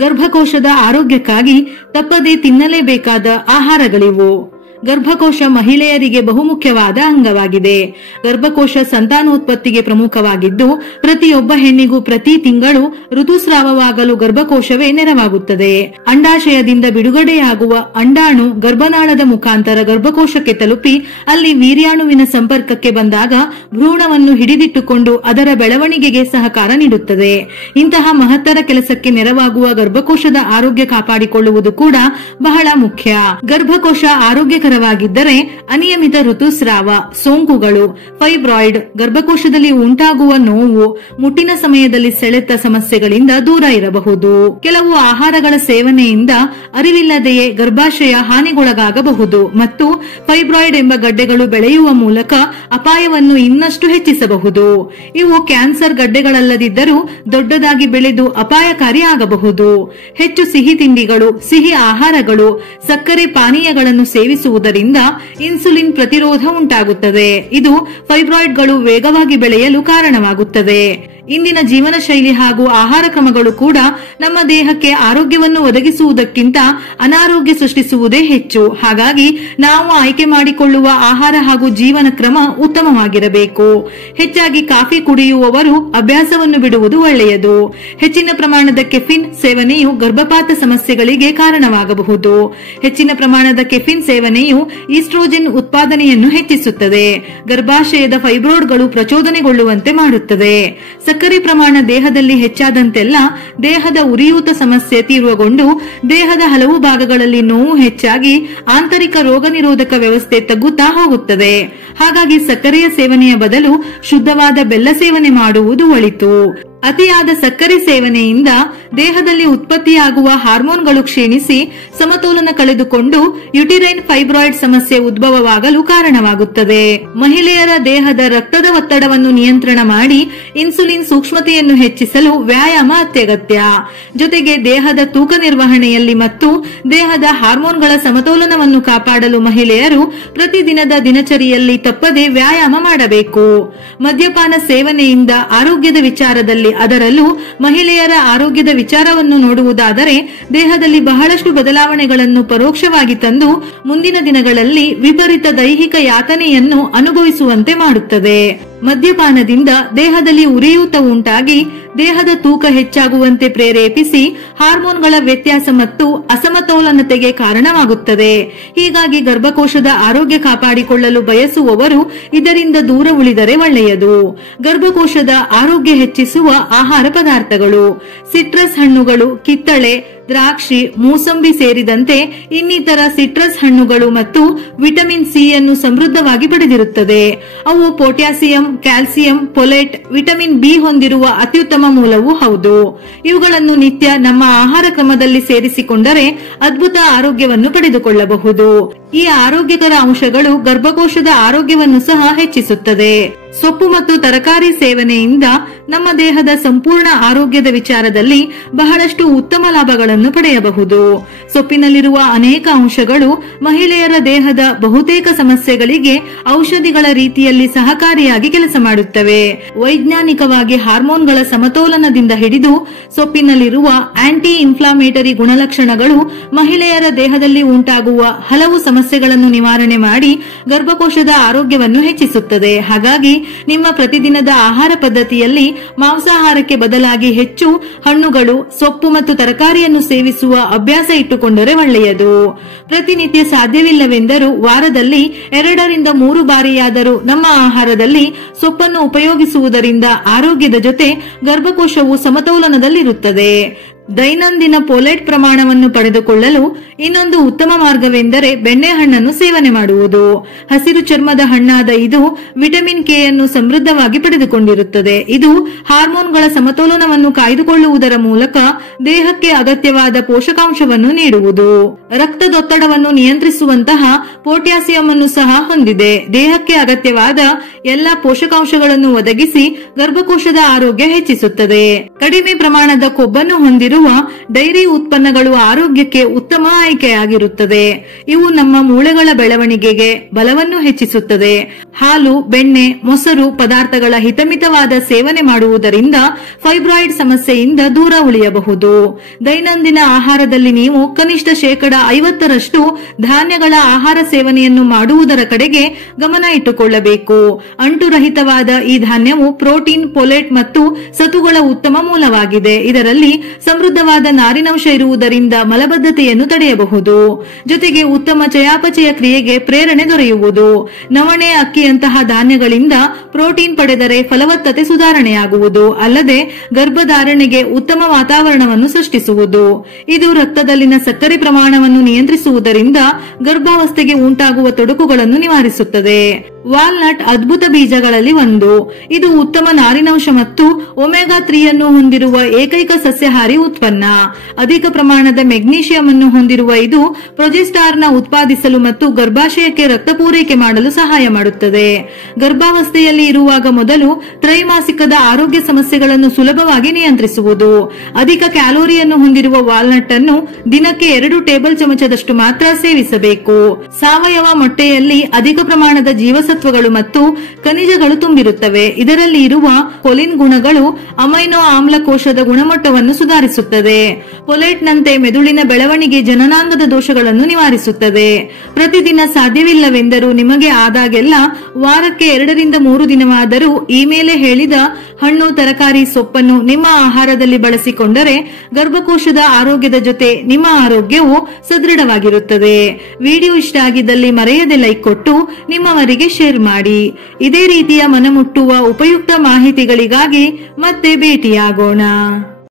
ಗರ್ಭಕೋಶದ ಆರೋಗ್ಯಕ್ಕಾಗಿ ತಪ್ಪದೇ ತಿನ್ನಲೇಬೇಕಾದ ಆಹಾರಗಳಿವು. ಗರ್ಭಕೋಶ ಮಹಿಳೆಯರಿಗೆ ಬಹುಮುಖ್ಯವಾದ ಅಂಗವಾಗಿದೆ. ಗರ್ಭಕೋಶ ಸಂತಾನೋತ್ಪತ್ತಿಗೆ ಪ್ರಮುಖವಾಗಿದ್ದು, ಪ್ರತಿಯೊಬ್ಬ ಹೆಣ್ಣಿಗೂ ಪ್ರತಿ ತಿಂಗಳು ಋತುಸ್ರಾವವಾಗಲು ಗರ್ಭಕೋಶವೇ ನೆರವಾಗುತ್ತದೆ. ಅಂಡಾಶಯದಿಂದ ಬಿಡುಗಡೆಯಾಗುವ ಅಂಡಾಣು ಗರ್ಭನಾಳದ ಮುಖಾಂತರ ಗರ್ಭಕೋಶಕ್ಕೆ ತಲುಪಿ ಅಲ್ಲಿ ವೀರ್ಯಾಣುವಿನ ಸಂಪರ್ಕಕ್ಕೆ ಬಂದಾಗ ಭ್ರೂಣವನ್ನು ಹಿಡಿದಿಟ್ಟುಕೊಂಡು ಅದರ ಬೆಳವಣಿಗೆಗೆ ಸಹಕಾರ ನೀಡುತ್ತದೆ. ಇಂತಹ ಮಹತ್ತರ ಕೆಲಸಕ್ಕೆ ನೆರವಾಗುವ ಗರ್ಭಕೋಶದ ಆರೋಗ್ಯ ಕಾಪಾಡಿಕೊಳ್ಳುವುದು ಕೂಡ ಬಹಳ ಮುಖ್ಯ. ಗರ್ಭಕೋಶ ಆರೋಗ್ಯಕರವಾಗಿದ್ದರೆ ಅನಿಯಮಿತ ಋತುಸ್ರಾವ, ಸೋಂಕುಗಳು, ಫೈಬ್ರಾಯ್ಡ್, ಗರ್ಭಕೋಶದಲ್ಲಿ ಉಂಟಾಗುವ ನೋವು, ಮುಟ್ಟಿನ ಸಮಯದಲ್ಲಿ ಸೆಳೆತ ಸಮಸ್ಯೆಗಳಿಂದ ದೂರ ಇರಬಹುದು. ಕೆಲವು ಆಹಾರಗಳ ಸೇವನೆಯಿಂದ ಅರಿವಿಲ್ಲದೆಯೇ ಗರ್ಭಾಶಯ ಹಾನಿಗೊಳಗಾಗಬಹುದು ಮತ್ತು ಫೈಬ್ರಾಯ್ಡ್ ಎಂಬ ಗಡ್ಡೆಗಳು ಬೆಳೆಯುವ ಮೂಲಕ ಅಪಾಯವನ್ನು ಇನ್ನಷ್ಟು ಹೆಚ್ಚಿಸಬಹುದು. ಇವು ಕ್ಯಾನ್ಸರ್ ಗಡ್ಡೆಗಳಲ್ಲದಿದ್ದರೂ ದೊಡ್ಡದಾಗಿ ಬೆಳೆದು ಅಪಾಯಕಾರಿ ಆಗಬಹುದು. ಹೆಚ್ಚು ಸಿಹಿ ತಿಂಡಿಗಳು, ಸಿಹಿ ಆಹಾರಗಳು, ಸಕ್ಕರೆ ಪಾನೀಯಗಳನ್ನು ಸೇವಿಸುವುದರಿಂದ ಇನ್ಸುಲಿನ್ ಪ್ರತಿರೋಧ ಉಂಟಾಗುತ್ತದೆ. ಇದು ಫೈಬ್ರಾಯ್ಡ್ಗಳು ವೇಗವಾಗಿ ಬೆಳೆಯಲು ಕಾರಣವಾಗುತ್ತದೆ. ಇಂದಿನ ಜೀವನ ಶೈಲಿ ಹಾಗೂ ಆಹಾರ ಕ್ರಮಗಳು ಕೂಡ ನಮ್ಮ ದೇಹಕ್ಕೆ ಆರೋಗ್ಯವನ್ನು ಒದಗಿಸುವುದಕ್ಕಿಂತ ಅನಾರೋಗ್ಯ ಸೃಷ್ಟಿಸುವುದೇ ಹೆಚ್ಚು. ಹಾಗಾಗಿ ನಾವು ಆಯ್ಕೆ ಮಾಡಿಕೊಳ್ಳುವ ಆಹಾರ ಹಾಗೂ ಜೀವನ ಕ್ರಮ ಉತ್ತಮವಾಗಿರಬೇಕು. ಹೆಚ್ಚಾಗಿ ಕಾಫಿ ಕುಡಿಯುವವರು ಅಭ್ಯಾಸವನ್ನು ಬಿಡುವುದು ಒಳ್ಳೆಯದು. ಹೆಚ್ಚಿನ ಪ್ರಮಾಣದ ಕೆಫಿನ್ ಸೇವನೆಯು ಗರ್ಭಪಾತ ಸಮಸ್ಯೆಗಳಿಗೆ ಕಾರಣವಾಗಬಹುದು. ಹೆಚ್ಚಿನ ಪ್ರಮಾಣದ ಕೆಫಿನ್ ಸೇವನೆಯು ಈಸ್ಟ್ರೋಜನ್ ಉತ್ಪಾದನೆಯನ್ನು ಹೆಚ್ಚಿಸುತ್ತದೆ. ಗರ್ಭಾಶಯದ ಫೈಬ್ರಾಯ್ಡ್ಗಳು ಪ್ರಚೋದನೆಗೊಳ್ಳುವಂತೆ ಮಾಡುತ್ತದೆ. ಸಕ್ಕರೆ ಪ್ರಮಾಣ ದೇಹದಲ್ಲಿ ಹೆಚ್ಚಾದಂತೆಲ್ಲ ದೇಹದ ಉರಿಯೂತ ಸಮಸ್ಯೆ ತೀವ್ರಗೊಂಡು ದೇಹದ ಹಲವು ಭಾಗಗಳಲ್ಲಿ ನೋವು ಹೆಚ್ಚಾಗಿ ಆಂತರಿಕ ರೋಗ ನಿರೋಧಕ ವ್ಯವಸ್ಥೆ ತಗ್ಗುತ್ತಾ ಹೋಗುತ್ತದೆ. ಹಾಗಾಗಿ ಸಕ್ಕರೆಯ ಸೇವನೆಯ ಬದಲು ಶುದ್ಧವಾದ ಬೆಲ್ಲ ಸೇವನೆ ಮಾಡುವುದು ಒಳಿತು. ಅತಿಯಾದ ಸಕ್ಕರೆ ಸೇವನೆಯಿಂದ ದೇಹದಲ್ಲಿ ಉತ್ಪತ್ತಿಯಾಗುವ ಹಾರ್ಮೋನ್ಗಳು ಕ್ಷೀಣಿಸಿ ಸಮತೋಲನ ಕಳೆದುಕೊಂಡು ಯುಟಿರೈನ್ ಫೈಬ್ರಾಯ್ಡ್ ಸಮಸ್ಯೆ ಉದ್ಭವವಾಗಲು ಕಾರಣವಾಗುತ್ತದೆ. ಮಹಿಳೆಯರ ದೇಹದ ರಕ್ತದ ಒತ್ತಡವನ್ನು ನಿಯಂತ್ರಣ ಮಾಡಿ ಇನ್ಸುಲಿನ್ ಸೂಕ್ಷ್ಮತೆಯನ್ನು ಹೆಚ್ಚಿಸಲು ವ್ಯಾಯಾಮ ಅತ್ಯಗತ್ಯ. ಜೊತೆಗೆ ದೇಹದ ತೂಕ ನಿರ್ವಹಣೆಯಲ್ಲಿ ಮತ್ತು ದೇಹದ ಹಾರ್ಮೋನ್ಗಳ ಸಮತೋಲನವನ್ನು ಕಾಪಾಡಲು ಮಹಿಳೆಯರು ಪ್ರತಿದಿನದ ದಿನಚರಿಯಲ್ಲಿ ತಪ್ಪದೆ ವ್ಯಾಯಾಮ ಮಾಡಬೇಕು. ಮದ್ಯಪಾನ ಸೇವನೆಯಿಂದ ಆರೋಗ್ಯದ ವಿಚಾರದಲ್ಲಿ, ಅದರಲ್ಲೂ ಮಹಿಳೆಯರ ಆರೋಗ್ಯದ ವಿಚಾರವನ್ನು ನೋಡುವುದಾದರೆ ದೇಹದಲ್ಲಿ ಬಹಳಷ್ಟು ಬದಲಾವಣೆಗಳನ್ನು ಪರೋಕ್ಷವಾಗಿ ತಂದು ಮುಂದಿನ ದಿನಗಳಲ್ಲಿ ವಿಪರೀತ ದೈಹಿಕ ಯಾತನೆಯನ್ನು ಅನುಭವಿಸುವಂತೆ ಮಾಡುತ್ತದೆ. ಮದ್ಯಪಾನದಿಂದ ದೇಹದಲ್ಲಿ ಉರಿಯೂತ ಉಂಟಾಗಿ ದೇಹದ ತೂಕ ಹೆಚ್ಚಾಗುವಂತೆ ಪ್ರೇರೇಪಿಸಿ ಹಾರ್ಮೋನ್ಗಳ ವ್ಯತ್ಯಾಸ ಮತ್ತು ಅಸಮತೋಲನತೆಗೆ ಕಾರಣವಾಗುತ್ತದೆ. ಹೀಗಾಗಿ ಗರ್ಭಕೋಶದ ಆರೋಗ್ಯ ಕಾಪಾಡಿಕೊಳ್ಳಲು ಬಯಸುವವರು ಇದರಿಂದ ದೂರ ಉಳಿದರೆ ಒಳ್ಳೆಯದು. ಗರ್ಭಕೋಶದ ಆರೋಗ್ಯ ಹೆಚ್ಚಿಸುವ ಆಹಾರ ಪದಾರ್ಥಗಳು: ಸಿಟ್ರಸ್ ಹಣ್ಣುಗಳು, ಕಿತ್ತಳೆ, ದ್ರಾಕ್ಷಿ, ಮೂಸಂಬಿ ಸೇರಿದಂತೆ ಇನ್ನಿತರ ಸಿಟ್ರಸ್ ಹಣ್ಣುಗಳು ಮತ್ತು ವಿಟಮಿನ್ ಸಿ ಯನ್ನು ಸಮೃದ್ಧವಾಗಿ ಪಡೆದಿರುತ್ತದೆ. ಅವು potassium, calcium, folate, vitamin B ಹೊಂದಿರುವ ಅತ್ಯುತ್ತಮ ಮೂಲವೂ ಹೌದು. ಇವುಗಳನ್ನು ನಿತ್ಯ ನಮ್ಮ ಆಹಾರ ಕ್ರಮದಲ್ಲಿ ಸೇರಿಸಿಕೊಂಡರೆ ಅದ್ಭುತ ಆರೋಗ್ಯವನ್ನು ಪಡೆದುಕೊಳ್ಳಬಹುದು. ಈ ಆರೋಗ್ಯಕರ ಅಂಶಗಳು ಗರ್ಭಕೋಶದ ಆರೋಗ್ಯವನ್ನು ಸಹ ಹೆಚ್ಚಿಸುತ್ತದೆ. ಸೊಪ್ಪು ಮತ್ತು ತರಕಾರಿ ಸೇವನೆಯಿಂದ ನಮ್ಮ ದೇಹದ ಸಂಪೂರ್ಣ ಆರೋಗ್ಯದ ವಿಚಾರದಲ್ಲಿ ಬಹಳಷ್ಟು ಉತ್ತಮ ಲಾಭಗಳನ್ನು ಪಡೆಯಬಹುದು. ಸೊಪ್ಪಿನಲ್ಲಿರುವ ಅನೇಕ ಅಂಶಗಳು ಮಹಿಳೆಯರ ದೇಹದ ಬಹುತೇಕ ಸಮಸ್ಯೆಗಳಿಗೆ ಔಷಧಿಗಳ ರೀತಿಯಲ್ಲಿ ಸಹಕಾರಿಯಾಗಿ ಕೆಲಸ ಮಾಡುತ್ತವೆ. ವೈಜ್ಞಾನಿಕವಾಗಿ ಹಾರ್ಮೋನ್ಗಳ ಸಮತೋಲನದಿಂದ ಹಿಡಿದು ಸೊಪ್ಪಿನಲ್ಲಿರುವ ಆಂಟಿ ಇನ್ಫ್ಲಾಮೇಟರಿ ಗುಣಲಕ್ಷಣಗಳು ಮಹಿಳೆಯರ ದೇಹದಲ್ಲಿ ಉಂಟಾಗುವ ಹಲವು ಸಮಸ್ಯೆಗಳನ್ನು ನಿವಾರಣೆ ಮಾಡಿ ಗರ್ಭಕೋಶದ ಆರೋಗ್ಯವನ್ನು ಹೆಚ್ಚಿಸುತ್ತದೆ. ಹಾಗಾಗಿ ನಿಮ್ಮ ಪ್ರತಿದಿನದ ಆಹಾರ ಪದ್ಧತಿಯಲ್ಲಿ ಮಾಂಸಾಹಾರಕ್ಕೆ ಬದಲಾಗಿ ಹೆಚ್ಚು ಹಣ್ಣುಗಳು, ಸೊಪ್ಪು ಮತ್ತು ತರಕಾರಿಯನ್ನು ಸೇವಿಸುವ ಅಭ್ಯಾಸ ಇಟ್ಟುಕೊಂಡರೆ ಒಳ್ಳೆಯದು. ಪ್ರತಿನಿತ್ಯ ಸಾಧ್ಯವಿಲ್ಲವೆಂದರೂ ವಾರದಲ್ಲಿ 2 ರಿಂದ 3 ಬಾರಿಯಾದರೂ ನಮ್ಮ ಆಹಾರದಲ್ಲಿ ಸೊಪ್ಪನ್ನು ಉಪಯೋಗಿಸುವುದರಿಂದ ಆರೋಗ್ಯದ ಜೊತೆ ಗರ್ಭಕೋಶವು ಸಮತೋಲನದಲ್ಲಿರುತ್ತದೆ. ದೈನಂದಿನ ಫೋಲೇಟ್ ಪ್ರಮಾಣವನ್ನು ಪಡೆದುಕೊಳ್ಳಲು ಇನ್ನೊಂದು ಉತ್ತಮ ಮಾರ್ಗವೆಂದರೆ ಬೆಣ್ಣೆಹಣ್ಣನ್ನು ಸೇವನೆ ಮಾಡುವುದು. ಹಸಿರು ಚರ್ಮದ ಹಣ್ಣಾದ ಇದು ವಿಟಮಿನ್ ಕೆ ಯನ್ನು ಸಮೃದ್ಧವಾಗಿ ಪಡೆದುಕೊಂಡಿರುತ್ತದೆ. ಇದು ಹಾರ್ಮೋನ್ಗಳ ಸಮತೋಲನವನ್ನು ಕಾಯ್ದುಕೊಳ್ಳುವುದರ ಮೂಲಕ ದೇಹಕ್ಕೆ ಅಗತ್ಯವಾದ ಪೋಷಕಾಂಶವನ್ನು ನೀಡುವುದು. ರಕ್ತದೊತ್ತಡವನ್ನು ನಿಯಂತ್ರಿಸುವಂತಹ ಪೊಟ್ಯಾಸಿಯಂ ಅನ್ನು ಸಹ ಹೊಂದಿದೆ. ದೇಹಕ್ಕೆ ಅಗತ್ಯವಾದ ಎಲ್ಲ ಪೋಷಕಾಂಶಗಳನ್ನು ಒದಗಿಸಿ ಗರ್ಭಕೋಶದ ಆರೋಗ್ಯ ಹೆಚ್ಚಿಸುತ್ತದೆ. ಕಡಿಮೆ ಪ್ರಮಾಣದ ಕೊಬ್ಬನ್ನು ಹೊಂದಿರುವ ಡೈರಿ ಉತ್ಪನ್ನಗಳು ಆರೋಗ್ಯಕ್ಕೆ ಉತ್ತಮ ಆಯ್ಕೆಯಾಗಿರುತ್ತದೆ. ಇವು ನಮ್ಮ ಮೂಳೆಗಳ ಬೆಳವಣಿಗೆಗೆ ಬಲವನ್ನು ಹೆಚ್ಚಿಸುತ್ತದೆ. ಹಾಲು, ಬೆಣ್ಣೆ, ಮೊಸರು ಪದಾರ್ಥಗಳ ಹಿತಮಿತವಾದ ಸೇವನೆ ಮಾಡುವುದರಿಂದ ಫೈಬ್ರಾಯ್ಡ್ ಸಮಸ್ಯೆಯಿಂದ ದೂರ ಉಳಿಯಬಹುದು. ದೈನಂದಿನ ಆಹಾರದಲ್ಲಿ ನೀವು ಕನಿಷ್ಠ 50% ಧಾನ್ಯಗಳ ಆಹಾರ ಸೇವನೆಯನ್ನು ಮಾಡುವುದರ ಕಡೆಗೆ ಗಮನ ಇಟ್ಟುಕೊಳ್ಳಬೇಕು. ಅಂಟುರಹಿತವಾದ ಈ ಧಾನ್ಯವು ಪ್ರೋಟೀನ್, ಫೋಲೇಟ್ ಮತ್ತು ಸತುಗಳ ಉತ್ತಮ ಮೂಲವಾಗಿದೆ. ಇದರಲ್ಲಿ ಸಮೃದ್ಧವಾದ ನಾರಿನಂಶ ಇರುವುದರಿಂದ ಮಲಬದ್ಧತೆಯನ್ನು ತಡೆಯಬಹುದು. ಜೊತೆಗೆ ಉತ್ತಮ ಚಯಾಪಚಯ ಕ್ರಿಯೆಗೆ ಪ್ರೇರಣೆ ದೊರೆಯುವುದು. ನವಣೆ, ಅಕ್ಕಿಯಂತಹ ಧಾನ್ಯಗಳಿಂದ ಪ್ರೋಟೀನ್ ಪಡೆದರೆ ಫಲವತ್ತತೆ ಸುಧಾರಣೆಯಾಗುವುದು. ಅಲ್ಲದೆ ಗರ್ಭಧಾರಣೆಗೆ ಉತ್ತಮ ವಾತಾವರಣವನ್ನು ಸೃಷ್ಟಿಸುವುದು. ಇದು ರಕ್ತದಲ್ಲಿನ ಸಕ್ಕರೆ ಪ್ರಮಾಣವನ್ನು ನಿಯಂತ್ರಿಸುವುದರಿಂದ ಗರ್ಭಾವಸ್ಥೆಗೆ ಉಂಟಾಗುವ ತೊಡಕುಗಳನ್ನು ನಿವಾರಿಸುತ್ತದೆ. ವಾಲ್ನಟ್ ಅದ್ಭುತ ಬೀಜಗಳಲ್ಲಿ ಒಂದು. ಇದು ಉತ್ತಮ ನಾರಿನಂಶ ಮತ್ತು ಒಮೆಗಾ 3 ಅನ್ನು ಹೊಂದಿರುವ ಏಕೈಕ ಸಸ್ಯಾಹಾರಿ ಉತ್ಪನ್ನ. ಅಧಿಕ ಪ್ರಮಾಣದ ಮೆಗ್ನೀಷಿಯಂ ಅನ್ನು ಹೊಂದಿರುವ ಇದು ಪ್ರೊಜೆಸ್ಟಾರ್ನ ಉತ್ಪಾದಿಸಲು ಮತ್ತು ಗರ್ಭಾಶಯಕ್ಕೆ ರಕ್ತ ಪೂರೈಕೆ ಮಾಡಲು ಸಹಾಯ ಮಾಡುತ್ತದೆ. ಗರ್ಭಾವಸ್ಥೆಯಲ್ಲಿ ಇರುವಾಗ ಮೊದಲು ತ್ರೈಮಾಸಿಕದ ಆರೋಗ್ಯ ಸಮಸ್ಯೆಗಳನ್ನು ಸುಲಭವಾಗಿ ನಿಯಂತ್ರಿಸುವುದು. ಅಧಿಕ ಕ್ಯಾಲೋರಿಯನ್ನು ಹೊಂದಿರುವ ವಾಲ್ನಟ್ ಅನ್ನು ದಿನಕ್ಕೆ 2 ಟೇಬಲ್ ಚಮಚದಷ್ಟು ಮಾತ್ರ ಸೇವಿಸಬೇಕು. ಸಾವಯವ ಮೊಟ್ಟೆಯಲ್ಲಿ ಅಧಿಕ ಪ್ರಮಾಣದ ಜೀವಸತ್ವಗಳು ಮತ್ತು ಖನಿಜಗಳು ತುಂಬಿರುತ್ತವೆ. ಇದರಲ್ಲಿ ಇರುವ ಕೊಲಿನ್ ಗುಣಗಳು ಅಮೈನೋ ಆಮ್ಲ ಕೋಶದ ಗುಣಮಟ್ಟವನ್ನು ಸುಧಾರಿಸುತ್ತದೆ. ಫೋಲೇಟ್ನಂತೆ ಮೆದುಳಿನ ಬೆಳವಣಿಗೆ, ಜನನಾಂಗದ ದೋಷಗಳನ್ನು ನಿವಾರಿಸುತ್ತದೆ. ಪ್ರತಿದಿನ ಸಾಧ್ಯವಿಲ್ಲವೆಂದರೂ ನಿಮಗೆ ಆದಾಗೆಲ್ಲ ವಾರಕ್ಕೆ 2 ರಿಂದ 3 ದಿನವಾದರೂ ಈ ಮೇಲೆ ಹೇಳಿದ ಹಣ್ಣು, ತರಕಾರಿ, ಸೊಪ್ಪನ್ನು ನಿಮ್ಮ ಆಹಾರದಲ್ಲಿ ಬಳಸಿಕೊಂಡರೆ ಗರ್ಭಕೋಶದ ಆರೋಗ್ಯದ ಜೊತೆ ನಿಮ್ಮ ಆರೋಗ್ಯವು ಸದೃಢವಾಗಿರುತ್ತದೆ. ವಿಡಿಯೋ ಇಷ್ಟ ಆಗಿದ್ದಲ್ಲಿ ಮರೆಯದೆ ಲೈಕ್ ಕೊಟ್ಟು ನಿಮ್ಮವರಿಗೆ ಶೇರ್ ಮಾಡಿ. ಇದೇ ರೀತಿಯ ಮನಮುಟ್ಟುವ ಉಪಯುಕ್ತ ಮಾಹಿತಿಗಳಿಗಾಗಿ ಮತ್ತೆ ಭೇಟಿಯಾಗೋಣ.